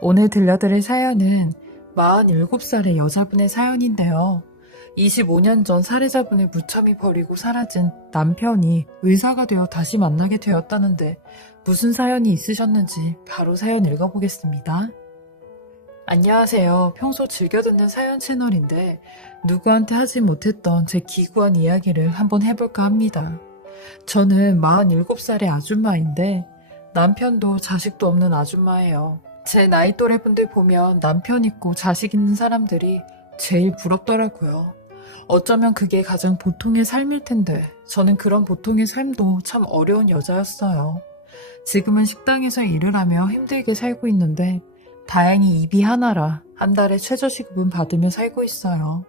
오늘 들려드릴 사연은 47살의 여자분의 사연인데요. 25년 전 살해자분을 무참히 버리고 사라진 남편이 의사가 되어 다시 만나게 되었다는데 무슨 사연이 있으셨는지 바로 사연 읽어보겠습니다. 안녕하세요. 평소 즐겨 듣는 사연 채널인데 누구한테 하지 못했던 제 기구한 이야기를 한번 해볼까 합니다. 저는 47살의 아줌마인데 남편도 자식도 없는 아줌마예요. 제 나이 또래 분들 보면 남편 있고 자식 있는 사람들이 제일 부럽더라고요. 어쩌면 그게 가장 보통의 삶일 텐데 저는 그런 보통의 삶도 참 어려운 여자였어요. 지금은 식당에서 일을 하며 힘들게 살고 있는데 다행히 입이 하나라 한 달에 최저시급은 받으며 살고 있어요.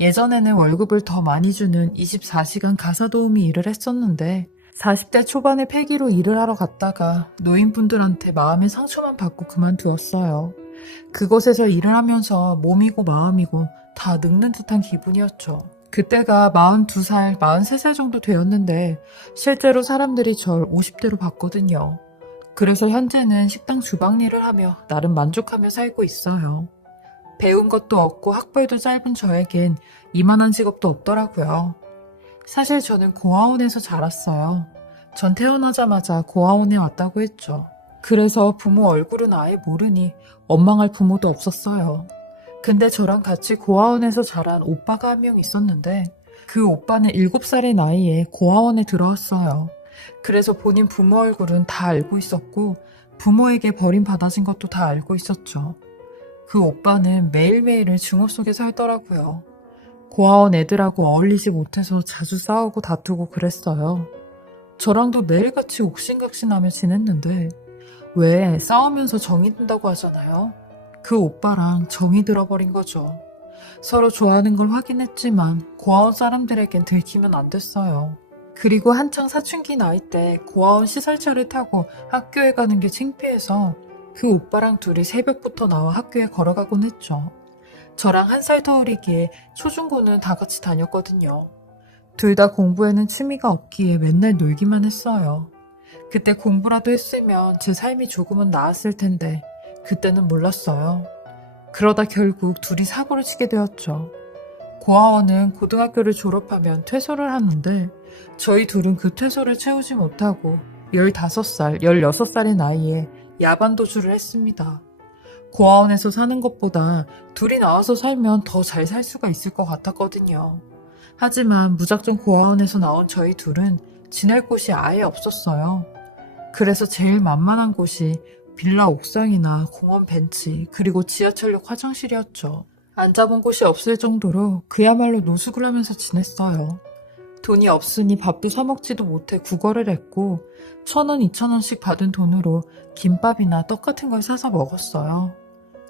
예전에는 월급을 더 많이 주는 24시간 가사도우미 일을 했었는데 40대 초반에 폐기로 일을 하러 갔다가 노인분들한테 마음의 상처만 받고 그만두었어요. 그곳에서 일을 하면서 몸이고 마음이고 다 늙는 듯한 기분이었죠. 그때가 42살, 43살 정도 되었는데 실제로 사람들이 절 50대로 봤거든요. 그래서 현재는 식당 주방 일을 하며 나름 만족하며 살고 있어요. 배운 것도 없고 학벌도 짧은 저에겐 이만한 직업도 없더라고요. 사실 저는 고아원에서 자랐어요. 전 태어나자마자 고아원에 왔다고 했죠. 그래서 부모 얼굴은 아예 모르니 원망할 부모도 없었어요. 근데 저랑 같이 고아원에서 자란 오빠가 한 명 있었는데 그 오빠는 7살의 나이에 고아원에 들어왔어요. 그래서 본인 부모 얼굴은 다 알고 있었고 부모에게 버림받아진 것도 다 알고 있었죠. 그 오빠는 매일매일을 증오 속에 살더라고요. 고아원 애들하고 어울리지 못해서 자주 싸우고 다투고 그랬어요. 저랑도 매일같이 옥신각신하며 지냈는데 왜 싸우면서 정이 든다고 하잖아요. 그 오빠랑 정이 들어버린 거죠. 서로 좋아하는 걸 확인했지만 고아원 사람들에겐 들키면 안 됐어요. 그리고 한창 사춘기 나이 때 고아원 시설차를 타고 학교에 가는 게 창피해서 그 오빠랑 둘이 새벽부터 나와 학교에 걸어가곤 했죠. 저랑 한 살 터울이기에 초중고는 다 같이 다녔거든요. 둘 다 공부에는 취미가 없기에 맨날 놀기만 했어요. 그때 공부라도 했으면 제 삶이 조금은 나았을 텐데 그때는 몰랐어요. 그러다 결국 둘이 사고를 치게 되었죠. 고아원은 고등학교를 졸업하면 퇴소를 하는데 저희 둘은 그 퇴소를 채우지 못하고 15살, 16살의 나이에 야반도주를 했습니다. 고아원에서 사는 것보다 둘이 나와서 살면 더 잘 살 수가 있을 것 같았거든요. 하지만 무작정 고아원에서 나온 저희 둘은 지낼 곳이 아예 없었어요. 그래서 제일 만만한 곳이 빌라 옥상이나 공원 벤치 그리고 지하철역 화장실이었죠. 앉아본 곳이 없을 정도로 그야말로 노숙을 하면서 지냈어요. 돈이 없으니 밥도 사 먹지도 못해 구걸을 했고 1,000원, 2,000원씩 받은 돈으로 김밥이나 떡 같은 걸 사서 먹었어요.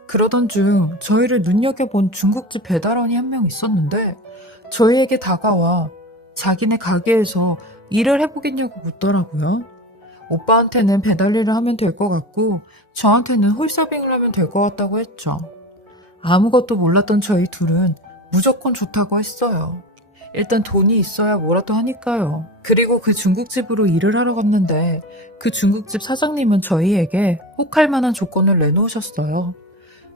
그러던 중 저희를 눈여겨본 중국집 배달원이 한 명 있었는데 저희에게 다가와 자기네 가게에서 일을 해보겠냐고 묻더라고요. 오빠한테는 배달 일을 하면 될 것 같고 저한테는 홀서빙을 하면 될 것 같다고 했죠. 아무것도 몰랐던 저희 둘은 무조건 좋다고 했어요. 일단 돈이 있어야 뭐라도 하니까요. 그리고 그 중국집으로 일을 하러 갔는데 그 중국집 사장님은 저희에게 혹할 만한 조건을 내놓으셨어요.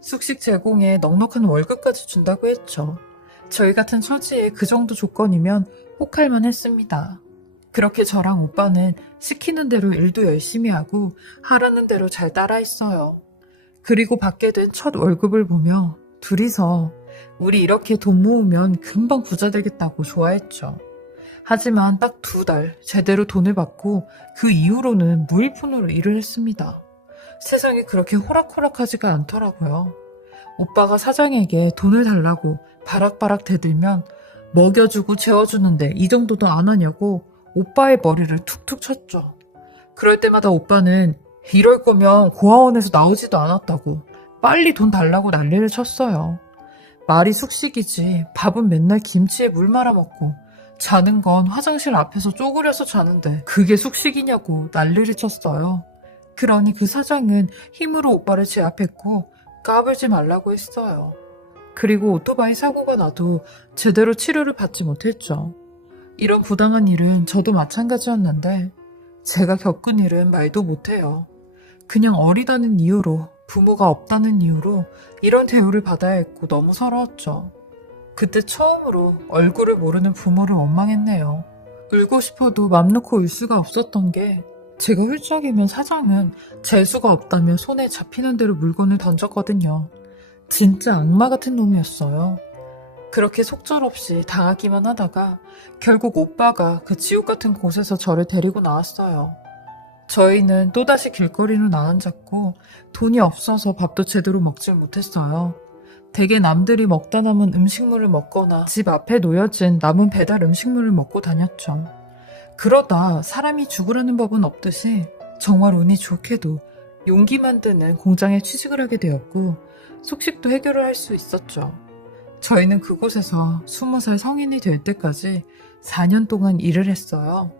숙식 제공에 넉넉한 월급까지 준다고 했죠. 저희 같은 처지에 그 정도 조건이면 혹할만 했습니다. 그렇게 저랑 오빠는 시키는 대로 일도 열심히 하고 하라는 대로 잘 따라했어요. 그리고 받게 된 첫 월급을 보며 둘이서 우리 이렇게 돈 모으면 금방 부자 되겠다고 좋아했죠. 하지만 딱 2달 제대로 돈을 받고 그 이후로는 무일푼으로 일을 했습니다. 세상이 그렇게 호락호락하지가 않더라고요. 오빠가 사장에게 돈을 달라고 바락바락 대들면 먹여주고 재워주는데 이 정도도 안 하냐고 오빠의 머리를 툭툭 쳤죠. 그럴 때마다 오빠는 이럴 거면 고아원에서 나오지도 않았다고 빨리 돈 달라고 난리를 쳤어요. 말이 숙식이지 밥은 맨날 김치에 물 말아 먹고 자는 건 화장실 앞에서 쪼그려서 자는데 그게 숙식이냐고 난리를 쳤어요. 그러니 그 사장은 힘으로 오빠를 제압했고 까불지 말라고 했어요. 그리고 오토바이 사고가 나도 제대로 치료를 받지 못했죠. 이런 부당한 일은 저도 마찬가지였는데 제가 겪은 일은 말도 못해요. 그냥 어리다는 이유로 부모가 없다는 이유로 이런 대우를 받아야 했고 너무 서러웠죠. 그때 처음으로 얼굴을 모르는 부모를 원망했네요. 울고 싶어도 맘 놓고 울 수가 없었던 게 제가 훌쩍이면 사장은 재수가 없다며 손에 잡히는 대로 물건을 던졌거든요. 진짜 악마 같은 놈이었어요. 그렇게 속절없이 당하기만 하다가 결국 오빠가 그 지옥 같은 곳에서 저를 데리고 나왔어요. 저희는 또다시 길거리로 나앉았고 돈이 없어서 밥도 제대로 먹질 못했어요. 대개 남들이 먹다 남은 음식물을 먹거나 집 앞에 놓여진 남은 배달 음식물을 먹고 다녔죠. 그러다 사람이 죽으라는 법은 없듯이 정말 운이 좋게도 용기 만드는 공장에 취직을 하게 되었고 숙식도 해결을 할 수 있었죠. 저희는 그곳에서 20살 성인이 될 때까지 4년 동안 일을 했어요.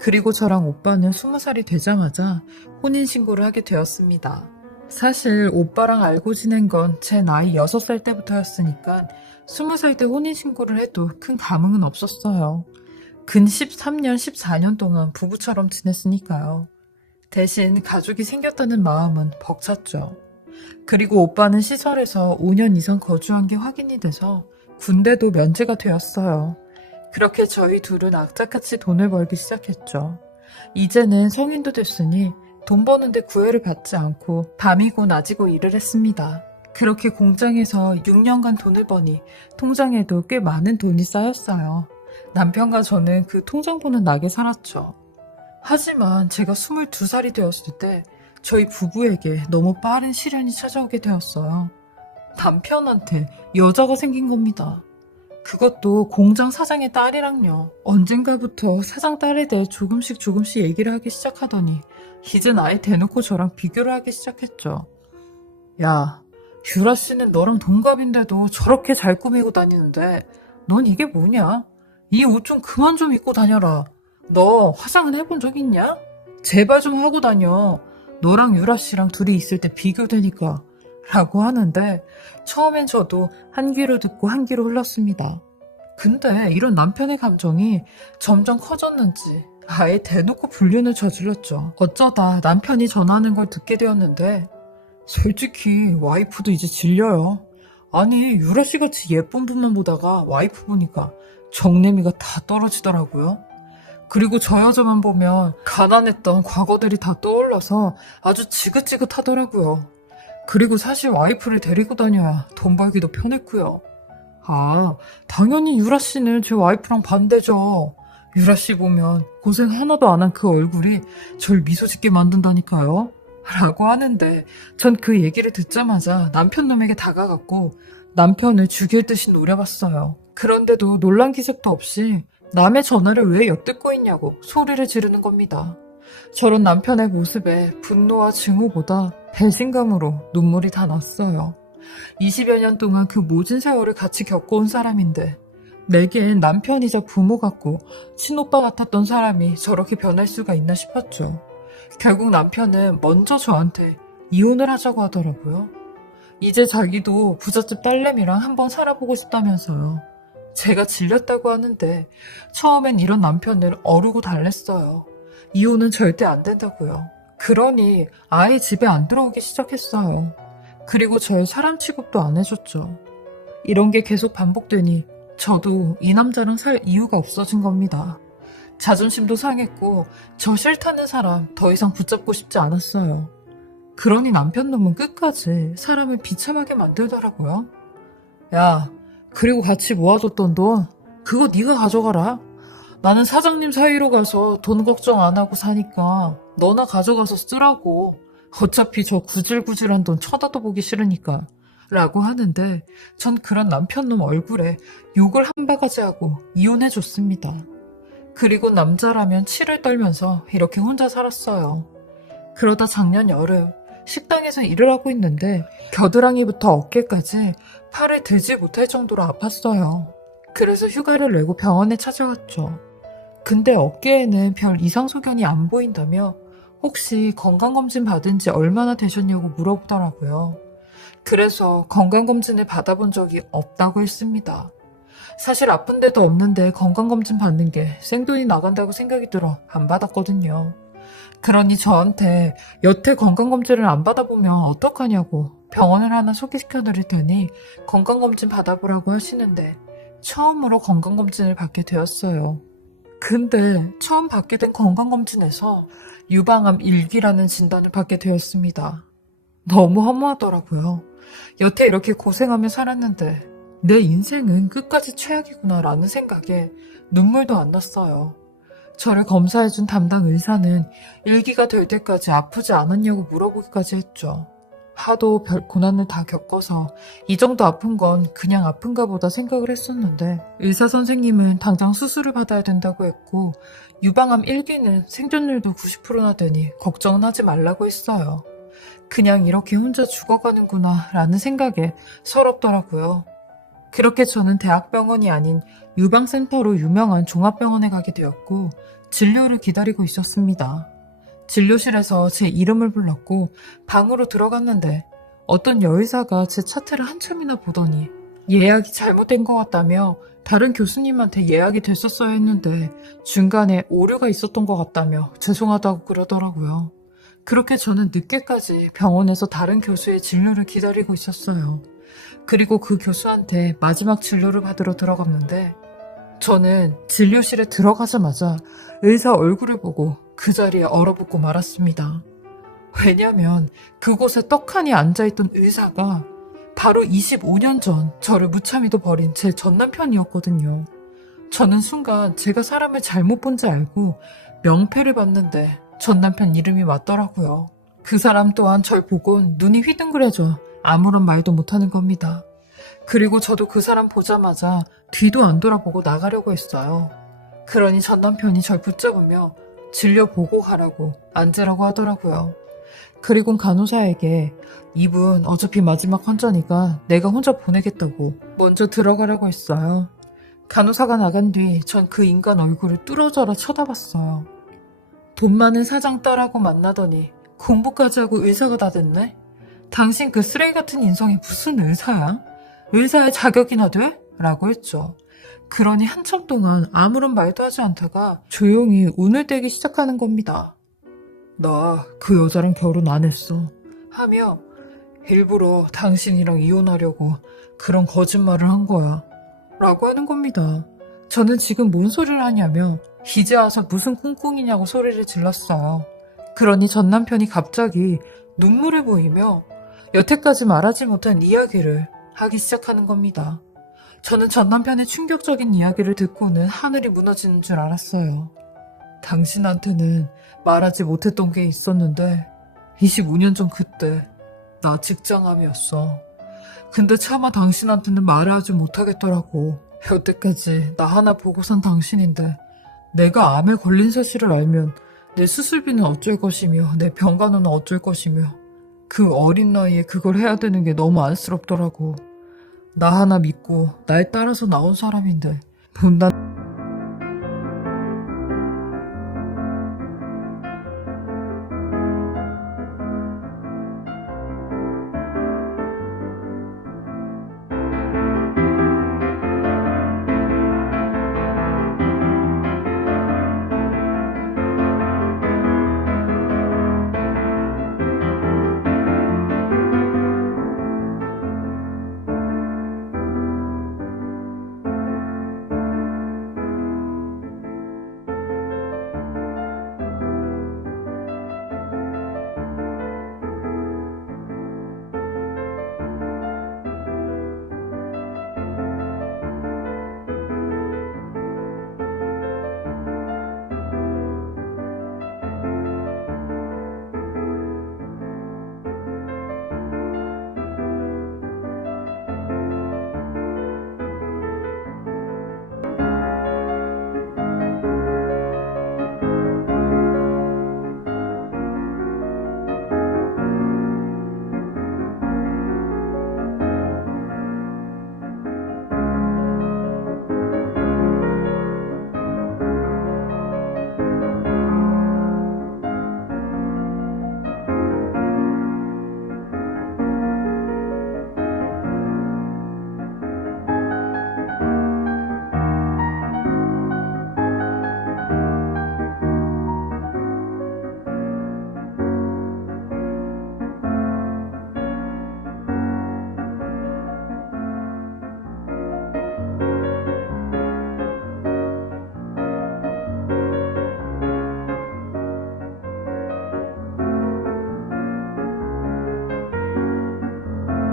그리고 저랑 오빠는 20살이 되자마자 혼인신고를 하게 되었습니다. 사실 오빠랑 알고 지낸 건 제 나이 6살 때부터였으니까 20살 때 혼인신고를 해도 큰 감흥은 없었어요. 근 13년, 14년 동안 부부처럼 지냈으니까요. 대신 가족이 생겼다는 마음은 벅찼죠. 그리고 오빠는 시설에서 5년 이상 거주한 게 확인이 돼서 군대도 면제가 되었어요. 그렇게 저희 둘은 악착같이 돈을 벌기 시작했죠. 이제는 성인도 됐으니 돈 버는데 구애를 받지 않고 밤이고 낮이고 일을 했습니다. 그렇게 공장에서 6년간 돈을 버니 통장에도 꽤 많은 돈이 쌓였어요. 남편과 저는 그 통장보는 나게 살았죠. 하지만 제가 22살이 되었을 때 저희 부부에게 너무 빠른 시련이 찾아오게 되었어요. 남편한테 여자가 생긴 겁니다. 그것도 공장 사장의 딸이랑요. 언젠가부터 사장 딸에 대해 조금씩 얘기를 하기 시작하더니 이젠 아예 대놓고 저랑 비교를 하기 시작했죠. 야, 유라 씨는 너랑 동갑인데도 저렇게 잘 꾸미고 다니는데 넌 이게 뭐냐? 이 옷 좀 그만 좀 입고 다녀라. 너 화장은 해본 적 있냐? 제발 좀 하고 다녀. 너랑 유라 씨랑 둘이 있을 때 비교되니까. 라고 하는데 처음엔 저도 한 귀로 듣고 한 귀로 흘렀습니다. 근데 이런 남편의 감정이 점점 커졌는지 아예 대놓고 불륜을 저질렀죠. 어쩌다 남편이 전화하는 걸 듣게 되었는데 솔직히 와이프도 이제 질려요. 아니 유라씨같이 예쁜 분만 보다가 와이프 보니까 정내미가 다 떨어지더라고요. 그리고 저 여자만 보면 가난했던 과거들이 다 떠올라서 아주 지긋지긋하더라고요. 그리고 사실 와이프를 데리고 다녀야 돈 벌기도 편했고요. 아, 당연히 유라씨는 제 와이프랑 반대죠. 유라씨 보면 고생 하나도 안 한 그 얼굴이 절 미소 짓게 만든다니까요. 라고 하는데 전 그 얘기를 듣자마자 남편놈에게 다가갔고 남편을 죽일 듯이 노려봤어요. 그런데도 놀란 기색도 없이 남의 전화를 왜 엿듣고 있냐고 소리를 지르는 겁니다. 저런 남편의 모습에 분노와 증오보다 배신감으로 눈물이 다 났어요. 20여 년 동안 그 모진 세월을 같이 겪어온 사람인데 내겐 남편이자 부모 같고 친오빠 같았던 사람이 저렇게 변할 수가 있나 싶었죠. 결국 남편은 먼저 저한테 이혼을 하자고 하더라고요. 이제 자기도 부잣집 딸내미랑 한번 살아보고 싶다면서요. 제가 질렸다고 하는데 처음엔 이런 남편을 어르고 달랬어요. 이혼은 절대 안 된다고요. 그러니 아예 집에 안 들어오기 시작했어요. 그리고 절 사람 취급도 안 해줬죠. 이런 게 계속 반복되니 저도 이 남자랑 살 이유가 없어진 겁니다. 자존심도 상했고 저 싫다는 사람 더 이상 붙잡고 싶지 않았어요. 그러니 남편 놈은 끝까지 사람을 비참하게 만들더라고요. 야, 그리고 같이 모아뒀던 돈 그거 네가 가져가라. 나는 사장님 사이로 가서 돈 걱정 안 하고 사니까 너나 가져가서 쓰라고. 어차피 저 구질구질한 돈 쳐다도 보기 싫으니까. 라고 하는데 전 그런 남편놈 얼굴에 욕을 한 바가지 하고 이혼해줬습니다. 그리고 남자라면 치를 떨면서 이렇게 혼자 살았어요. 그러다 작년 여름 식당에서 일을 하고 있는데 겨드랑이부터 어깨까지 팔을 들지 못할 정도로 아팠어요. 그래서 휴가를 내고 병원에 찾아갔죠. 근데 어깨에는 별 이상 소견이 안 보인다며 혹시 건강검진 받은 지 얼마나 되셨냐고 물어보더라고요. 그래서 건강검진을 받아본 적이 없다고 했습니다. 사실 아픈 데도 없는데 건강검진 받는 게 생돈이 나간다고 생각이 들어 안 받았거든요. 그러니 저한테 여태 건강검진을 안 받아보면 어떡하냐고 병원을 하나 소개시켜 드릴 테니 건강검진 받아보라고 하시는데 처음으로 건강검진을 받게 되었어요. 근데 처음 받게 된 건강검진에서 유방암 1기라는 진단을 받게 되었습니다. 너무 허무하더라고요. 여태 이렇게 고생하며 살았는데 내 인생은 끝까지 최악이구나 라는 생각에 눈물도 안 났어요. 저를 검사해준 담당 의사는 1기가 될 때까지 아프지 않았냐고 물어보기까지 했죠. 하도 별 고난을 다 겪어서 이 정도 아픈 건 그냥 아픈가 보다 생각을 했었는데 의사 선생님은 당장 수술을 받아야 된다고 했고 유방암 1기는 생존율도 90%나 되니 걱정은 하지 말라고 했어요. 그냥 이렇게 혼자 죽어가는구나 라는 생각에 서럽더라고요. 그렇게 저는 대학병원이 아닌 유방센터로 유명한 종합병원에 가게 되었고 진료를 기다리고 있었습니다. 진료실에서 제 이름을 불렀고 방으로 들어갔는데 어떤 여의사가 제 차트를 한참이나 보더니 예약이 잘못된 것 같다며 다른 교수님한테 예약이 됐었어야 했는데 중간에 오류가 있었던 것 같다며 죄송하다고 그러더라고요. 그렇게 저는 늦게까지 병원에서 다른 교수의 진료를 기다리고 있었어요. 그리고 그 교수한테 마지막 진료를 받으러 들어갔는데 저는 진료실에 들어가자마자 의사 얼굴을 보고 그 자리에 얼어붙고 말았습니다. 왜냐면 그곳에 떡하니 앉아있던 의사가 바로 25년 전 저를 무참히도 버린 제 전남편이었거든요. 저는 순간 제가 사람을 잘못 본지 알고 명패를 봤는데 전남편 이름이 맞더라고요. 그 사람 또한 절 보곤 눈이 휘둥그레져 아무런 말도 못하는 겁니다. 그리고 저도 그 사람 보자마자 뒤도 안 돌아보고 나가려고 했어요. 그러니 전 남편이 절 붙잡으며 진료 보고 가라고 앉으라고 하더라고요. 그리고 간호사에게 이분 어차피 마지막 환자니까 내가 혼자 보내겠다고 먼저 들어가라고 했어요. 간호사가 나간 뒤 전 그 인간 얼굴을 뚫어져라 쳐다봤어요. 돈 많은 사장 딸하고 만나더니 공부까지 하고 의사가 다 됐네? 당신 그 쓰레기 같은 인성이 무슨 의사야? 의사의 자격이나 돼? 라고 했죠. 그러니 한참 동안 아무런 말도 하지 않다가 조용히 운을 떼기 시작하는 겁니다. 나 그 여자랑 결혼 안 했어. 하며 일부러 당신이랑 이혼하려고 그런 거짓말을 한 거야. 라고 하는 겁니다. 저는 지금 뭔 소리를 하냐며 이제 와서 무슨 꿍꿍이냐고 소리를 질렀어요. 그러니 전 남편이 갑자기 눈물을 보이며 여태까지 말하지 못한 이야기를 하기 시작하는 겁니다. 저는 전 남편의 충격적인 이야기를 듣고는 하늘이 무너지는 줄 알았어요. 당신한테는 말하지 못했던 게 있었는데 25년 전 그때 나 직장암이었어. 근데 차마 당신한테는 말을 하지 못하겠더라고. 여태까지 나 하나 보고 산 당신인데 내가 암에 걸린 사실을 알면 내 수술비는 어쩔 것이며 내 병간호는 어쩔 것이며 그 어린 나이에 그걸 해야 되는 게 너무 안쓰럽더라고. 나 하나 믿고 날 따라서 나온 사람인데 못난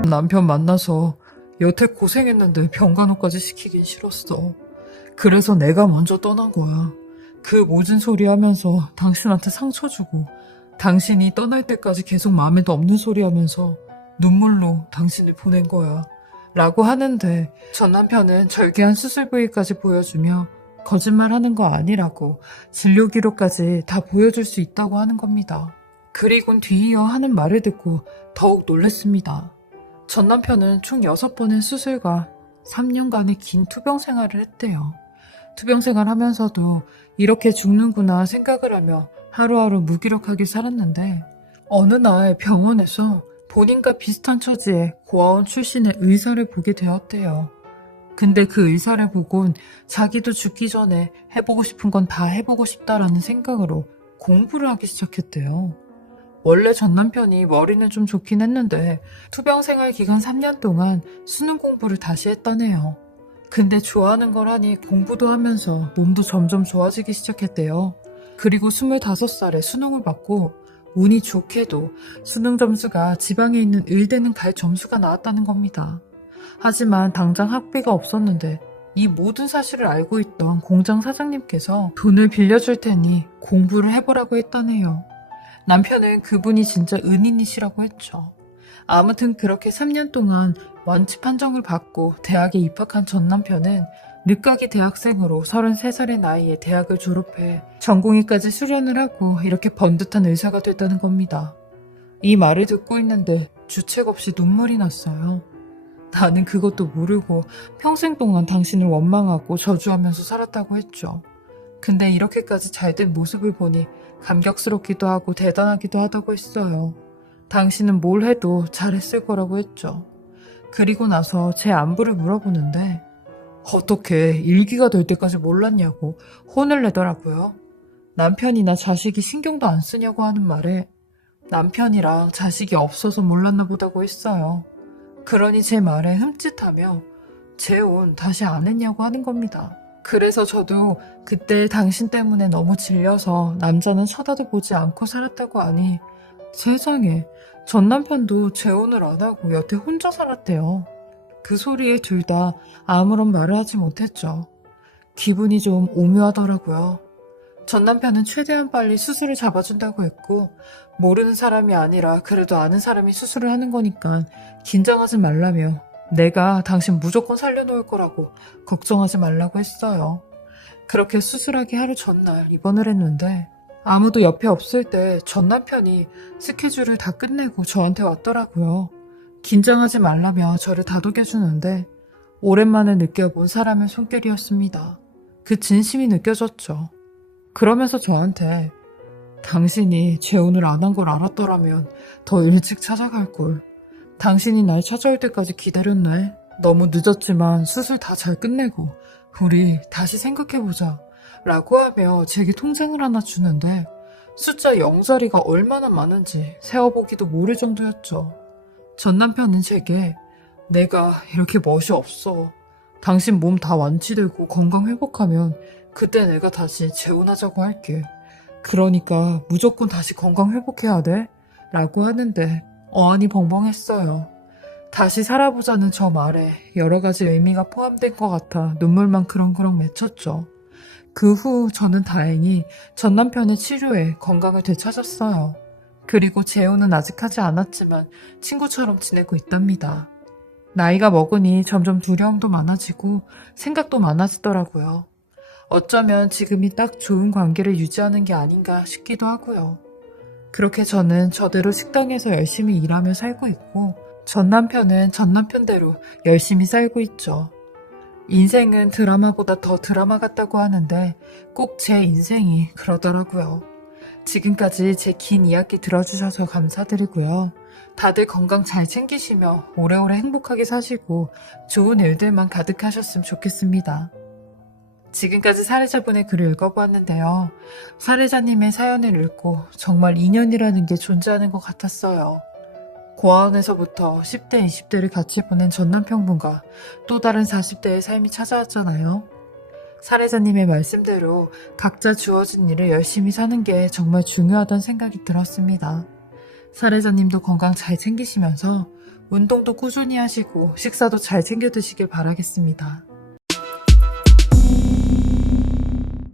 남편 만나서 여태 고생했는데 병간호까지 시키긴 싫었어. 그래서 내가 먼저 떠난 거야. 그 모진 소리 하면서 당신한테 상처 주고 당신이 떠날 때까지 계속 마음에도 없는 소리 하면서 눈물로 당신을 보낸 거야. 라고 하는데 전 남편은 절개한 수술 부위까지 보여주며 거짓말하는 거 아니라고 진료 기록까지 다 보여줄 수 있다고 하는 겁니다. 그리곤 뒤이어 하는 말을 듣고 더욱 놀랐습니다. 전 남편은 총 6번의 수술과 3년간의 긴 투병 생활을 했대요. 투병 생활하면서도 이렇게 죽는구나 생각을 하며 하루하루 무기력하게 살았는데 어느 날 병원에서 본인과 비슷한 처지의 고아원 출신의 의사를 보게 되었대요. 근데 그 의사를 보곤 자기도 죽기 전에 해보고 싶은 건 다 해보고 싶다라는 생각으로 공부를 하기 시작했대요. 원래 전 남편이 머리는 좀 좋긴 했는데 투병 생활 기간 3년 동안 수능 공부를 다시 했다네요. 근데 좋아하는 걸 하니 공부도 하면서 몸도 점점 좋아지기 시작했대요. 그리고 25살에 수능을 받고 운이 좋게도 수능 점수가 지방에 있는 의대는 갈 점수가 나왔다는 겁니다. 하지만 당장 학비가 없었는데 이 모든 사실을 알고 있던 공장 사장님께서 돈을 빌려줄 테니 공부를 해보라고 했다네요. 남편은 그분이 진짜 은인이시라고 했죠. 아무튼 그렇게 3년 동안 완치 판정을 받고 대학에 입학한 전 남편은 늦가기 대학생으로 33살의 나이에 대학을 졸업해 전공의까지 수련을 하고 이렇게 번듯한 의사가 됐다는 겁니다. 이 말을 듣고 있는데 주책 없이 눈물이 났어요. 나는 그것도 모르고 평생 동안 당신을 원망하고 저주하면서 살았다고 했죠. 근데 이렇게까지 잘된 모습을 보니 감격스럽기도 하고 대단하기도 하다고 했어요. 당신은 뭘 해도 잘했을 거라고 했죠. 그리고 나서 제 안부를 물어보는데 어떻게 일기가 될 때까지 몰랐냐고 혼을 내더라고요. 남편이나 자식이 신경도 안 쓰냐고 하는 말에 남편이랑 자식이 없어서 몰랐나 보다고 했어요. 그러니 제 말에 흠칫하며 재혼 다시 안 했냐고 하는 겁니다. 그래서 저도 그때 당신 때문에 너무 질려서 남자는 쳐다도 보지 않고 살았다고 하니 세상에 전 남편도 재혼을 안 하고 여태 혼자 살았대요. 그 소리에 둘 다 아무런 말을 하지 못했죠. 기분이 좀 오묘하더라고요. 전 남편은 최대한 빨리 수술을 잡아준다고 했고 모르는 사람이 아니라 그래도 아는 사람이 수술을 하는 거니까 긴장하지 말라며 내가 당신 무조건 살려놓을 거라고 걱정하지 말라고 했어요. 그렇게 수술하기 하루 전날 입원을 했는데 아무도 옆에 없을 때 전 남편이 스케줄을 다 끝내고 저한테 왔더라고요. 긴장하지 말라며 저를 다독여주는데 오랜만에 느껴본 사람의 손길이었습니다. 그 진심이 느껴졌죠. 그러면서 저한테 당신이 재혼을 안 한 걸 알았더라면 더 일찍 찾아갈 걸. 당신이 날 찾아올 때까지 기다렸네. 너무 늦었지만 수술 다 잘 끝내고 우리 다시 생각해보자 라고 하며 제게 통장을 하나 주는데 숫자 0자리가 얼마나 많은지 세어보기도 모를 정도였죠. 전 남편은 제게 내가 이렇게 멋이 없어. 당신 몸 다 완치되고 건강 회복하면 그때 내가 다시 재혼하자고 할게. 그러니까 무조건 다시 건강 회복해야 돼? 라고 하는데 어안이 벙벙했어요. 다시 살아보자는 저 말에 여러 가지 의미가 포함된 것 같아 눈물만 그렁그렁 맺혔죠. 그 후 저는 다행히 전 남편의 치료에 건강을 되찾았어요. 그리고 재혼은 아직 하지 않았지만 친구처럼 지내고 있답니다. 나이가 먹으니 점점 두려움도 많아지고 생각도 많아지더라고요. 어쩌면 지금이 딱 좋은 관계를 유지하는 게 아닌가 싶기도 하고요. 그렇게 저는 저대로 식당에서 열심히 일하며 살고 있고 전 남편은 전 남편대로 열심히 살고 있죠. 인생은 드라마보다 더 드라마 같다고 하는데 꼭 제 인생이 그러더라고요. 지금까지 제 긴 이야기 들어주셔서 감사드리고요. 다들 건강 잘 챙기시며 오래오래 행복하게 사시고 좋은 일들만 가득하셨으면 좋겠습니다. 지금까지 사례자분의 글을 읽어보았는데요. 사례자님의 사연을 읽고 정말 인연이라는 게 존재하는 것 같았어요. 고아원에서부터 10대, 20대를 같이 보낸 전 남편분과 또 다른 40대의 삶이 찾아왔잖아요. 사례자님의 말씀대로 각자 주어진 일을 열심히 사는 게 정말 중요하다는 생각이 들었습니다. 살해자님도 건강 잘 챙기시면서 운동도 꾸준히 하시고 식사도 잘 챙겨 드시길 바라겠습니다.